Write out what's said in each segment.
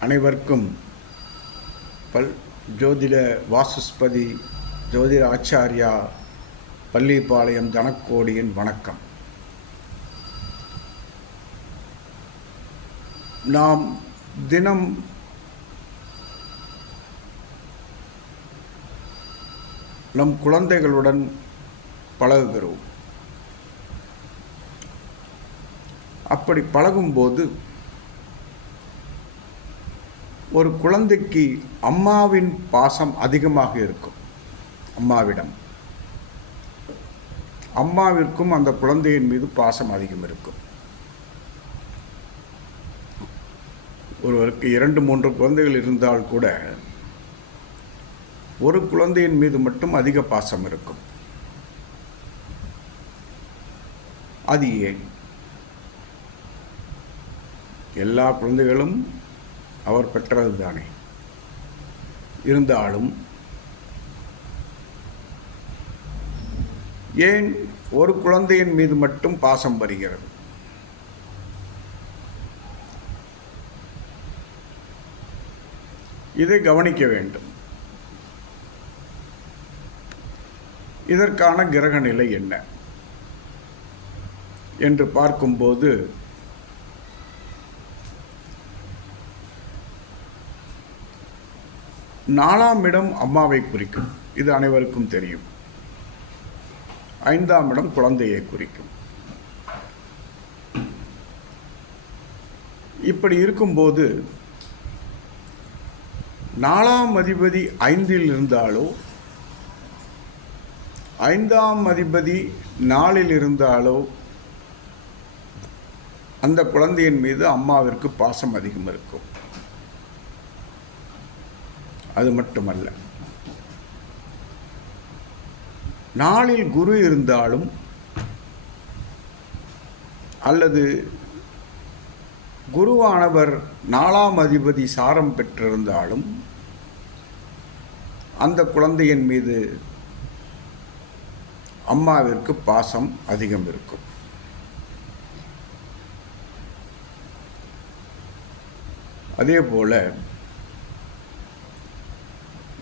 அனைவருக்கும் பல் ஜோதிட வாசுஸ்பதி ஜோதிட ஆச்சாரியா பள்ளிப்பாளையம் தனக்கோடியின் வணக்கம். நாம் தினம் நம் குழந்தைகளுடன் பழகுகிறோம். அப்படி பழகும்போது ஒரு குழந்தைக்கு அம்மாவின் பாசம் அதிகமாக இருக்கும். அம்மாவிடம். அம்மாவிற்கும் அந்த குழந்தையின் மீது பாசம் அதிகம் இருக்கும். ஒருவருக்கு இரண்டு மூன்று குழந்தைகள் இருந்தால் கூட ஒரு குழந்தையின் மீது மட்டும் அதிக பாசம் இருக்கும். அது ஏன்? எல்லா குழந்தைகளும் அவர் பெற்றது தானே இருந்தாலும் ஏன் ஒரு குழந்தையின் மீது மட்டும் பாசம் வருகிறது? இதை கவனிக்க வேண்டும். இதற்கான கிரக நிலை என்ன? என்று பார்க்கும்போது நாலாம் இடம் அம்மாவை குறிக்கும். இது அனைவருக்கும் தெரியும். ஐந்தாம் இடம் குழந்தையை குறிக்கும். இப்படி இருக்கும்போது நாலாம் அதிபதி ஐந்தில் இருந்தாலோ ஐந்தாம் அதிபதி நாளில் இருந்தாலோ அந்த குழந்தையின் மீது அம்மாவிற்கு பாசம் அதிகம் இருக்கும். அது மட்டுமல்ல. நாளில் குரு இருந்தாலும் அல்லது குருவானவர் நாலாம் அதிபதி சாரம் பெற்றிருந்தாலும் அந்த குழந்தையின் மீது அம்மாவிற்கு பாசம் அதிகம் இருக்கும். அதே போல்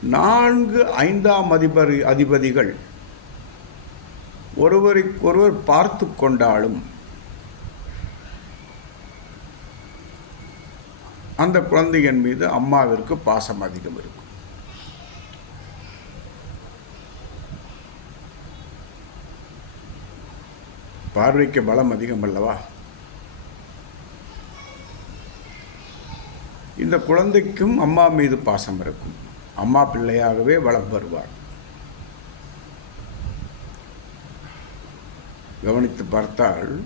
நான்கு ஐந்தாம் அதிபர் அதிபதிகள். ஒருவருக்கொருவர் பார்த்து கொண்டாலும் அந்த குழந்தையின் மீது அம்மாவிற்கு பாசம் அதிகம் இருக்கும். பார்வைக்கு பலம் அதிகம் அல்லவா? இந்த குழந்தைக்கும் அம்மா மீது பாசம் இருக்கும். அம்மா பிள்ளையாகவே வளம் வருவார் கவனித்து பார்த்தால்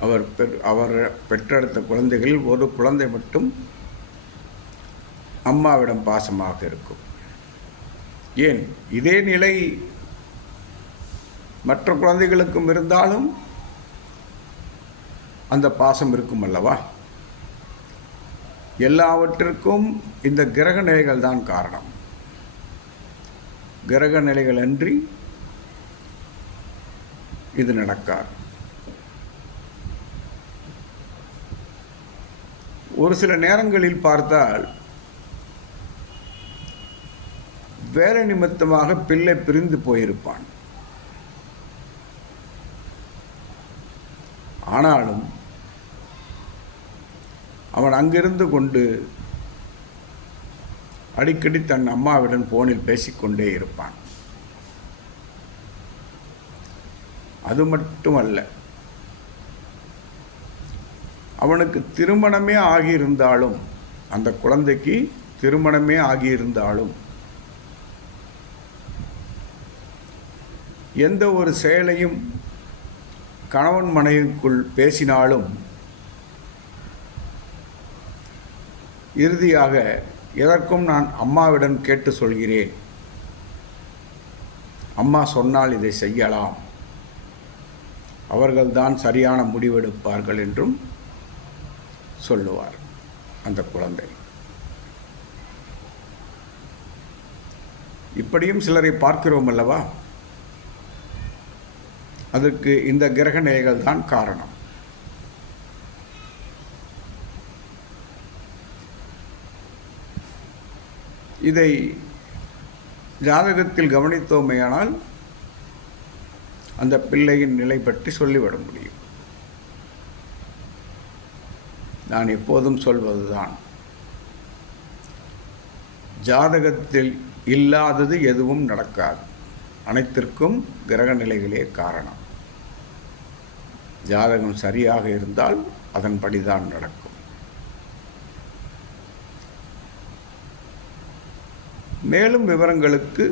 அவர் பெற் அவர் பெற்றெடுத்த குழந்தைகளில் ஒரு குழந்தை மட்டும் அம்மாவிடம் பாசமாக இருக்கும். ஏன்? இதே நிலை மற்ற குழந்தைகளுக்கும் இருந்தாலும் அந்த பாசம் இருக்கும் அல்லவா? எல்லாவற்றிற்கும் இந்த கிரக நிலைகள் தான் காரணம். கிரக நிலைகள் அன்றி இது நடக்காது. ஒரு சில நேரங்களில் பார்த்தால் வேலை நிமித்தமாக பிள்ளை பிரிந்து போயிருப்பான். ஆனாலும் அவன் அங்கிருந்து கொண்டு அடிக்கடி தன் அம்மாவிடம் போனில் பேசிக்கொண்டே இருப்பான். அது மட்டுமல்ல அவனுக்கு திருமணமே ஆகியிருந்தாலும் அந்த குழந்தைக்கு திருமணமே ஆகியிருந்தாலும் எந்த ஒரு செயலையும் கணவன் மனைவிக்குள் பேசினாலும் இறுதியாக எதற்கும் நான் அம்மாவிடம் கேட்டு சொல்கிறேன். அம்மா சொன்னால் இதை செய்யலாம். அவர்கள்தான் சரியான முடிவெடுப்பார்கள் என்றும் சொல்லுவார் அந்த குழந்தை. இப்படியும் சிலரை பார்க்கிறோம் அல்லவா? அதற்கு இந்த கிரகணைகள் தான் காரணம். இதை ஜாதகத்தில் கவனித்தோமேயானால் அந்த பிள்ளையின் நிலை பற்றி சொல்லிவிட முடியும். நான் எப்போதும் சொல்வதுதான். ஜாதகத்தில் இல்லாதது எதுவும் நடக்காது. அனைத்திற்கும் கிரக நிலைகளே காரணம். ஜாதகம் சரியாக இருந்தால் அதன்படிதான் நடக்கும். மேலும் விவரங்களுக்கு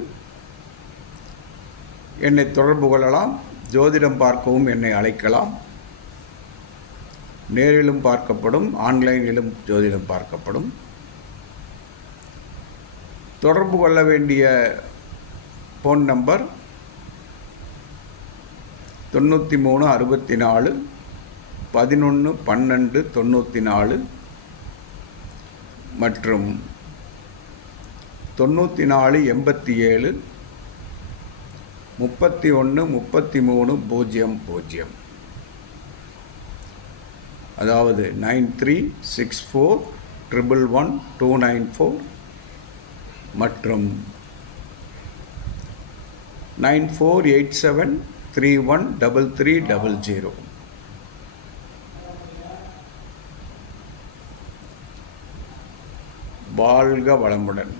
என்னை தொடர்பு கொள்ளலாம். ஜோதிடம் பார்க்கவும் என்னை அழைக்கலாம். நேரிலும் பார்க்கப்படும் ஆன்லைனிலும் ஜோதிடம் பார்க்கப்படும். தொடர்பு கொள்ள வேண்டிய ஃபோன் நம்பர் தொண்ணூற்றி மூணு அறுபத்தி நாலு பதினொன்று பன்னெண்டு தொண்ணூற்றி நாலு மற்றும் தொண்ணூற்றி நாலு எண்பத்தி ஏழு முப்பத்தி ஒன்று முப்பத்தி மூணு பூஜ்ஜியம் பூஜ்ஜியம். அதாவது nine three six four triple one two nine four மற்றும் nine four eight seven three one double three double zero. வாழ்க வளமுடன்.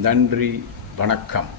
நன்றி வணக்கம்.